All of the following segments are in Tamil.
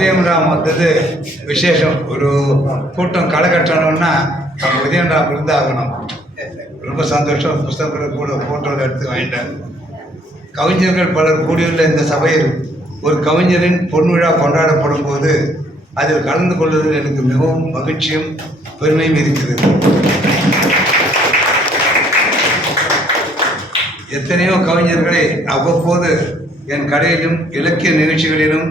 உதயம்ராம் வந்தது விசேஷம். ஒரு கூட்டம் களை கட்டணும்னா உதயம்ராம் இருந்தாகணும். ரொம்ப சந்தோஷம். புஸ்தகங்களை கூட ஃபோட்டோவில் எடுத்து வாங்கிட்டாங்க. கவிஞர்கள் பலர் கூடியுள்ள இந்த சபையில் ஒரு கவிஞரின் பொன்விழா கொண்டாடப்படும் போது அதில் கலந்து கொள்வதில் எனக்கு மிகவும் மகிழ்ச்சியும் பெருமையும் இருக்கிறது. எத்தனையோ கவிஞர்களை அவ்வப்போது என் கடையிலும் இலக்கிய நிகழ்ச்சிகளிலும்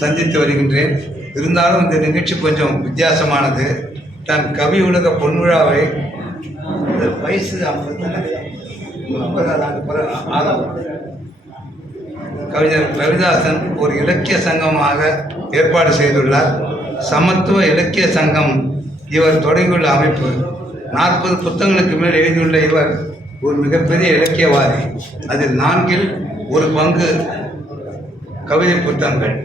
சந்தித்து வருகின்றேன். இருந்தாலும் இந்த நிகழ்ச்சி கொஞ்சம் வித்தியாசமானது. தன் கவி உலக பொன்விழாவை வயசு 50 கவிஞர் ரவிதாசன் ஒரு இலக்கிய சங்கமாக ஏற்பாடு செய்துள்ளார். சமத்துவ இலக்கிய சங்கம் இவர் தொடங்கியுள்ள அமைப்பு. 40 புத்தகங்களுக்கு மேல் எழுதியுள்ள இவர் ஒரு மிகப்பெரிய இலக்கியவாதி. அதில் 1/4 பங்கு கவிதை புத்தகங்கள்.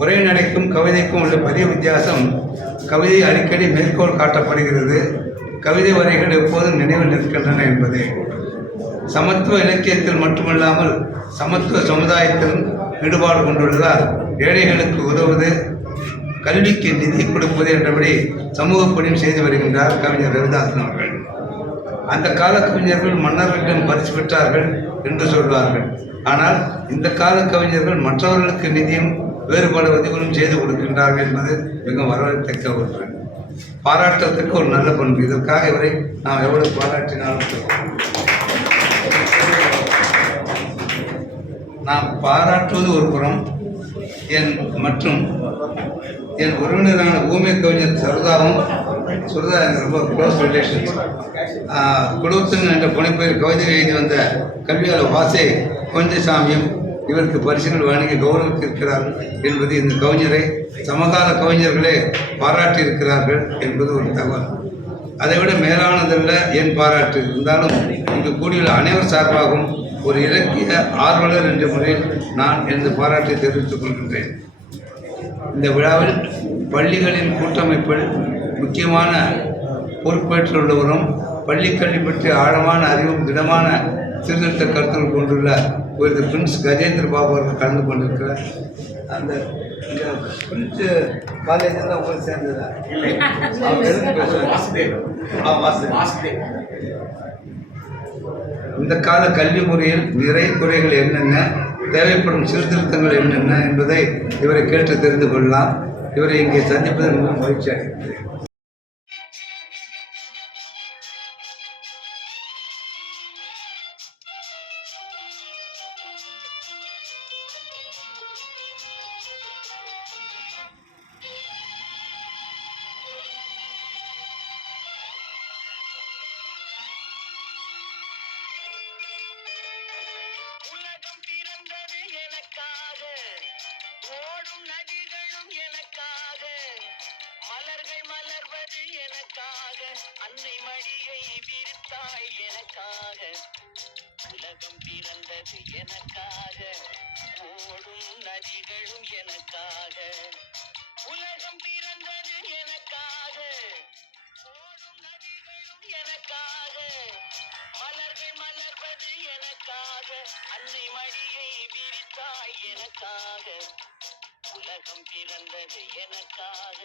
உரைநடைக்கும் கவிதைக்கும் உள்ள பெரிய வித்தியாசம், கவிதை அடிக்கடி மேற்கோள் காட்டப்படுகிறது, கவிதை வரைகள் எப்போதும் நினைவில் நிற்கின்றன என்பதே. சமத்துவ இலக்கியத்தில் மட்டுமல்லாமல் சமத்துவ சமுதாயத்திலும் ஈடுபாடு கொண்டுள்ளதால் ஏழைகளுக்கு உதவுவது, கல்விக்கு நிதி கொடுப்பது என்றபடி சமூக பணியும் செய்து வருகின்றார் கவிஞர் ரவிதாசன் அவர்கள். அந்த கால கவிஞர்கள் மன்னர்களிடம் பரிசு பெற்றார்கள் என்று சொல்வார்கள். ஆனால் இந்த கால கவிஞர்கள் மற்றவர்களுக்கு நிதியும் வேறுபாடு உதவிகளும் செய்து கொடுக்கின்றார்கள் என்பது மிக வரவேற்கத்தக்க ஒன்று. பாராட்டத்துக்கு ஒரு நல்ல பண்பு. இதற்காக இவரை நாம் எவ்வளவு பாராட்டினாலும் நாம் பாராட்டுவது ஒரு புறம், மற்றும் என் உறவினரான ஊமை கவிஞர் சரதாவும் எனக்கு ரொம்ப க்ளோஸ் ரிலேஷன்ஸ். குடும்பத்தின் என்ற புனைப்பெயர் கவிதை எழுதி வந்த கல்வியாளர் வாசே கொஞ்சசாமியும் இவருக்கு பரிசுகள் வழங்கி கௌரவித்திருக்கிறார்கள் என்பது இந்த கவிஞரை சமகால கவிஞர்களே பாராட்டியிருக்கிறார்கள் என்பது ஒரு தகவல். அதைவிட மேலானதல்ல என் பாராட்டு. இருந்தாலும் இங்கு கூடியுள்ள அனைவர் சார்பாகவும் ஒரு இலக்கிய ஆர்வலர் என்ற முறையில் நான் எனது பாராட்டை தெரிவித்துக் கொள்கின்றேன். இந்த விழாவில் பள்ளிகளின் கூட்டமைப்பில் முக்கியமான பொறுப்பேற்றுள்ளவரும் பள்ளிக்கல்வி பற்றி ஆழமான அறிவும் திடமான சீர்திருத்த கருத்துக்கள் கொண்டுள்ள ஒரு பிரின்ஸ் கஜேந்திர பாபு அவர்கள் கலந்து கொண்டிருக்கிறார். அந்த பிரின்ஸ் காலேஜில் தான் உங்களுக்கு சேர்ந்ததா? இந்த கால கல்வி முறையில் நிறை குறைகள் என்னென்ன, தேவைப்படும் சீர்திருத்தங்கள் என்னென்ன என்பதை இவரை கேட்டு தெரிந்து கொள்ளலாம். இவரை இங்கே சந்திப்பதில் மிகவும் மகிழ்ச்சி அடைகிறேன். ஓடும் நதிகளும் எனக்காக, மலர்கள் மலர்வது எனக்காக, அன்னை மடியை விரித்தாய் எனக்காக. உலகம் பிறந்தது எனக்காக, ஓடும் நதிகளும் எனக்காக. உலகம் பிறந்தது எனக்காக, ஓடும் நதிகளும் எனக்காக, மலர்கள் மலர்வது எனக்காக, அன்னை மடியை விரித்தாய் எனக்காக. உலகம் பிறந்தது எனக்காக,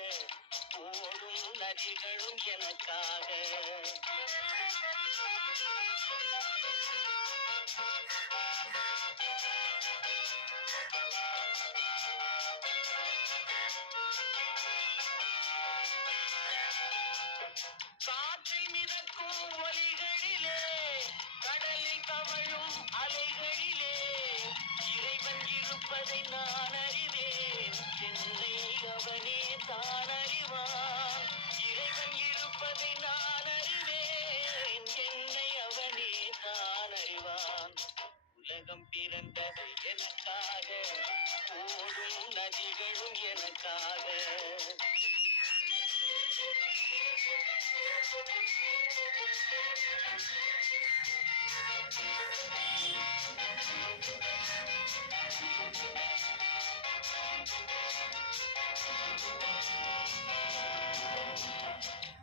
ஓடும் நதிகளும் எனக்காக. காற்றில் மிதக்கும் ஒலிகளிலே, கடலில் தவழும் அலைகளிலே, இறைவன் இருப்பதை நான் அறிவேன், என்னை அவனே தான் அறிவான். இறைவன் இருப்பதை நான் அறிவேன், என்னை அவனே தான் அறிவான். உலகம் பிறந்தது எனக்காக, ஓடும் நதிகளும் எனக்காக.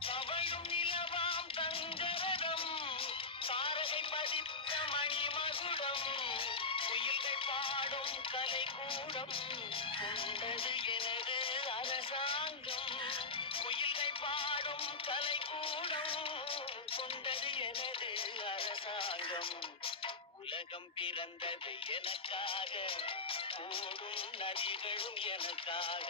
தவழும் நிலவாம் தங்கரதம், தாரகை பதித்த மணிமகுடம், குயில்கள் பாடும் கலைக்கூடம், கொண்டது எனது கொண்டது எனது அரசாங்கம். உலகம் பிறந்தது எனக்காக, ஓடும் நதிகளும் எனக்காக.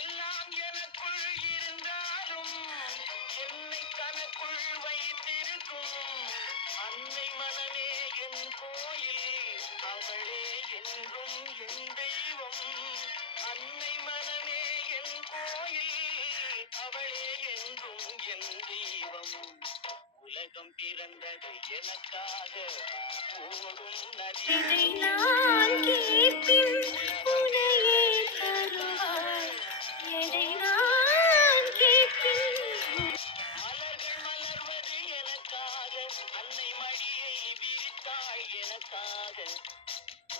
எல்லாம் எனக்குள் இருந்தாலும் என்னை தனக்குள் வைத்திருக்கும் அன்னை மனமே என் கோயில், அவளே என்றும் என் தெய்வம். அன்னை மனமே என் கோயில், அவளே என்றும் என் தெய்வம். உலகம் பிறந்தது எனக்காக, ஓடும் நதி இதை நான் கேட்பின் உனையே தருவாய். எதை நான் கேட்பின் மலர்கள் மலர்வது எனக்காக, அன்னை மடியை விரித்தாள் எனக்காக.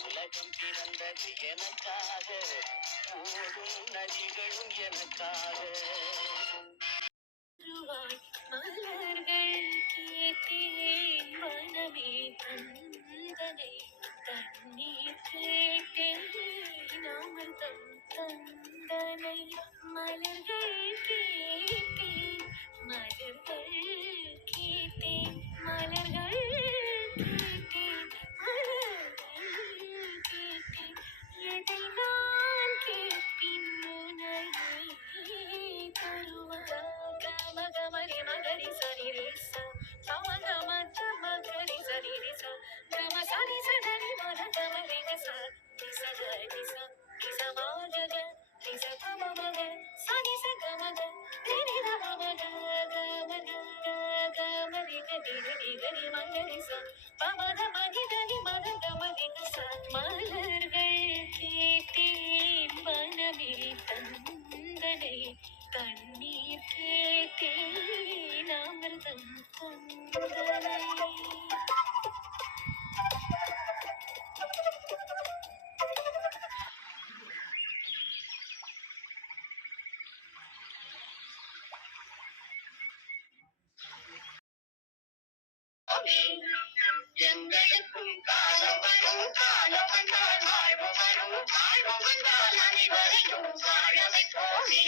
உலகம் பிறந்தது எனக்காக, ஓடும் நதிகளும் எனக்காக. தருவாய். மலர்கள் கேட்டேன் மனமே தந்தனை, தண்ணீர் கேட்டேன் அமிர்தம் தந்தனை. மலர்கள் கேட்டேன், மலர்கள் கேட்டேன், மலர்கள் கேட்டேன், மலர்கள் கேட்டேன். எதை நான் கேட்பின் உனையே தருவாய். கமகமரி மகரி சரி ரேச, கமகமத மகரி சரி ரேச, கம சரி சதரி மத கமரி கச, நிச நிச நிச மகக, நிச கமமக, சனி ச கமக, நினி கமக, கமக கமரி கடி கடி மகரி ச, பமத மகி கடி மத கமரி கச. மலர்கள் கேட்டேன் மனமே தந்தனை, தண்ணீர் கேட்டேன் அமிர்தம் தந்தனை. எங்களுக்கும் காலம் வரும், காலம் வந்தால் வாழ்வு வரும், வாழ்வு வந்தால் அனைவரையும் வாழ வைப்போமே.